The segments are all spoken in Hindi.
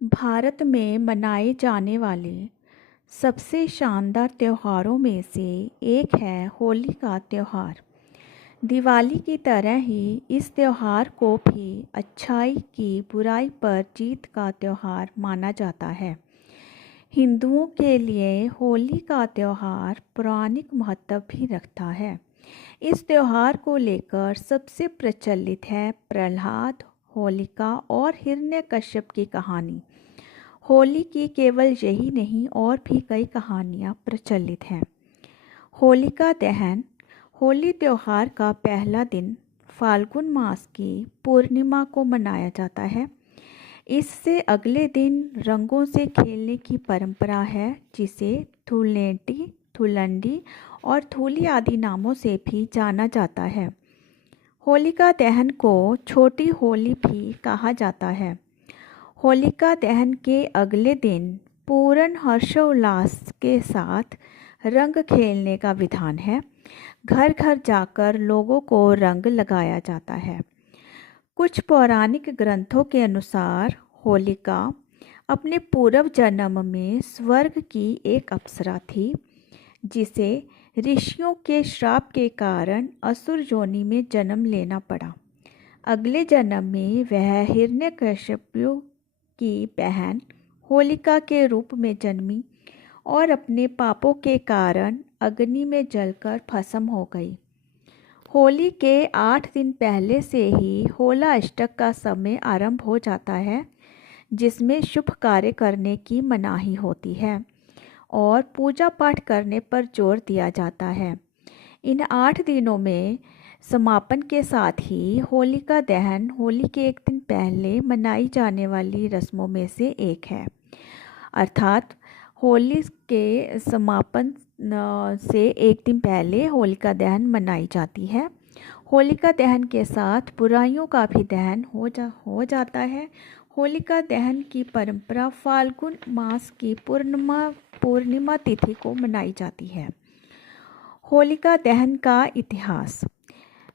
भारत में मनाए जाने वाले सबसे शानदार त्योहारों में से एक है होली का त्यौहार। दिवाली की तरह ही इस त्यौहार को भी अच्छाई की बुराई पर जीत का त्यौहार माना जाता है। हिंदुओं के लिए होली का त्यौहार पौराणिक महत्व भी रखता है। इस त्यौहार को लेकर सबसे प्रचलित है प्रहलाद, होलिका और हिरण्यकश्यप की कहानी। होली की केवल यही नहीं और भी कई कहानियाँ प्रचलित हैं। होलिका दहन। होली त्यौहार का पहला दिन फाल्गुन मास की पूर्णिमा को मनाया जाता है। इससे अगले दिन रंगों से खेलने की परंपरा है, जिसे धूलेटी, धुलंडी और धूली आदि नामों से भी जाना जाता है। होलिका दहन को छोटी होली भी कहा जाता है। होलिका दहन के अगले दिन पूर्ण हर्षोल्लास के साथ रंग खेलने का विधान है। घर घर जाकर लोगों को रंग लगाया जाता है। कुछ पौराणिक ग्रंथों के अनुसार होलिका अपने पूर्व जन्म में स्वर्ग की एक अप्सरा थी, जिसे ऋषियों के श्राप के कारण असुर योनि में जन्म लेना पड़ा। अगले जन्म में वह हिरण्यकश्यप की बहन होलिका के रूप में जन्मी और अपने पापों के कारण अग्नि में जलकर भस्म हो गई। होली के 8 दिन पहले से ही होला अष्टक का समय आरंभ हो जाता है, जिसमें शुभ कार्य करने की मनाही होती है और पूजा पाठ करने पर जोर दिया जाता है। इन 8 दिनों में समापन के साथ ही होलिका दहन होली के एक दिन पहले मनाई जाने वाली रस्मों में से एक है। अर्थात होली के समापन से एक दिन पहले होलिका दहन मनाई जाती है। होलिका दहन के साथ बुराइयों का भी दहन हो जाता है। होलिका दहन की परंपरा फाल्गुन मास की पूर्णिमा तिथि को मनाई जाती है। होलिका दहन का इतिहास।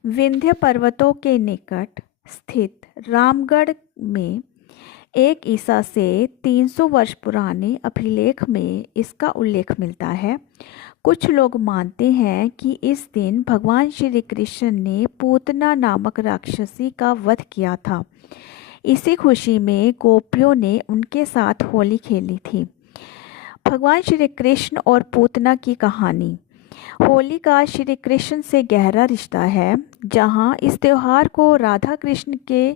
विंध्य पर्वतों के निकट स्थित रामगढ़ में एक ईसा से 300 वर्ष पुराने अभिलेख में इसका उल्लेख मिलता है। कुछ लोग मानते हैं कि इस दिन भगवान श्री कृष्ण ने पूतना नामक राक्षसी का वध किया था। इसी खुशी में गोपियों ने उनके साथ होली खेली थी। भगवान श्री कृष्ण और पूतना की कहानी। होली का श्री कृष्ण से गहरा रिश्ता है। जहाँ इस त्यौहार को राधा कृष्ण के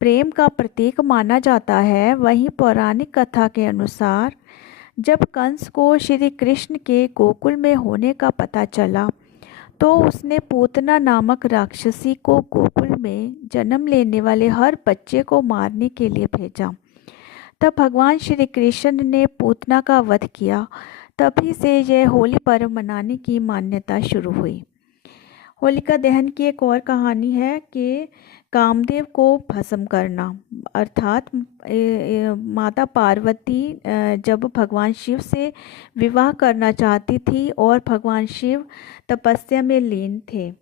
प्रेम का प्रतीक माना जाता है, वहीं पौराणिक कथा के अनुसार जब कंस को श्री कृष्ण के गोकुल में होने का पता चला, तो उसने पूतना नामक राक्षसी को गोकुल में जन्म लेने वाले हर बच्चे को मारने के लिए भेजा। तब भगवान श्री कृष्ण ने पूतना का वध किया। तभी से यह होली पर्व मनाने की मान्यता शुरू हुई। होलिका दहन की एक और कहानी है कि कामदेव को भस्म करना। अर्थात माता पार्वती जब भगवान शिव से विवाह करना चाहती थी और भगवान शिव तपस्या में लीन थे।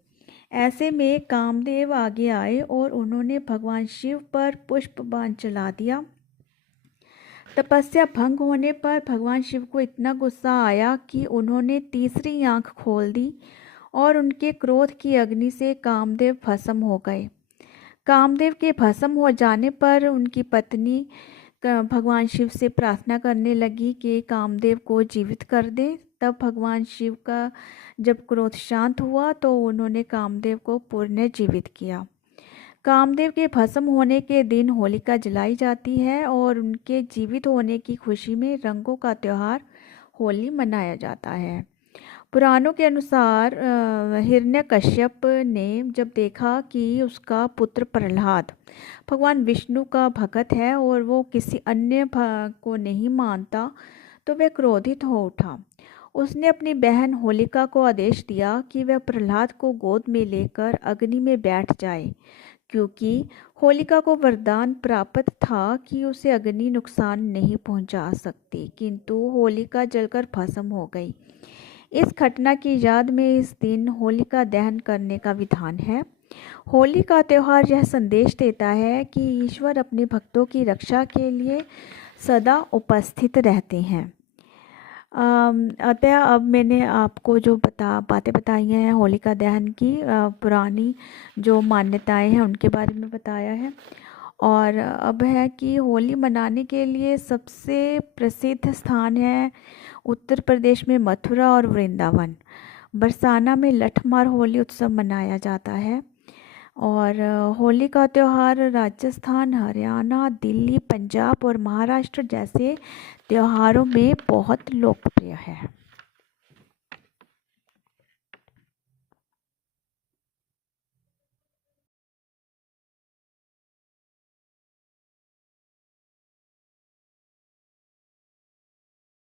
ऐसे में कामदेव आगे आए और उन्होंने भगवान शिव पर पुष्प बाण चला दिया। तपस्या भंग होने पर भगवान शिव को इतना गुस्सा आया कि उन्होंने तीसरी आंख खोल दी और उनके क्रोध की अग्नि से कामदेव भस्म हो गए। कामदेव के भस्म हो जाने पर उनकी पत्नी भगवान शिव से प्रार्थना करने लगी कि कामदेव को जीवित कर दे। तब भगवान शिव का जब क्रोध शांत हुआ तो उन्होंने कामदेव को पुनर्जीवित किया। कामदेव के भस्म होने के दिन होलिका जलाई जाती है और उनके जीवित होने की खुशी में रंगों का त्यौहार होली मनाया जाता है। पुराणों के अनुसार हिरण्यकश्यप ने जब देखा कि उसका पुत्र प्रहलाद भगवान विष्णु का भक्त है और वो किसी अन्य को नहीं मानता, तो वह क्रोधित हो उठा। उसने अपनी बहन होलिका को आदेश दिया कि वह प्रहलाद को गोद में लेकर अग्नि में बैठ जाए, क्योंकि होलिका को वरदान प्राप्त था कि उसे अग्नि नुकसान नहीं पहुंचा सकती, किंतु होलिका जलकर भस्म हो गई। इस घटना की याद में इस दिन होलिका दहन करने का विधान है। होली का त्यौहार यह संदेश देता है कि ईश्वर अपने भक्तों की रक्षा के लिए सदा उपस्थित रहते हैं। अतः अब मैंने आपको जो बातें बताई हैं होलिका दहन की, पुरानी जो मान्यताएं हैं उनके बारे में बताया है। और अब है कि होली मनाने के लिए सबसे प्रसिद्ध स्थान है उत्तर प्रदेश में मथुरा और वृंदावन। बरसाना में लठमार होली उत्सव मनाया जाता है। और होली का त्यौहार राजस्थान, हरियाणा, दिल्ली, पंजाब और महाराष्ट्र जैसे त्योहारों में बहुत लोकप्रिय है।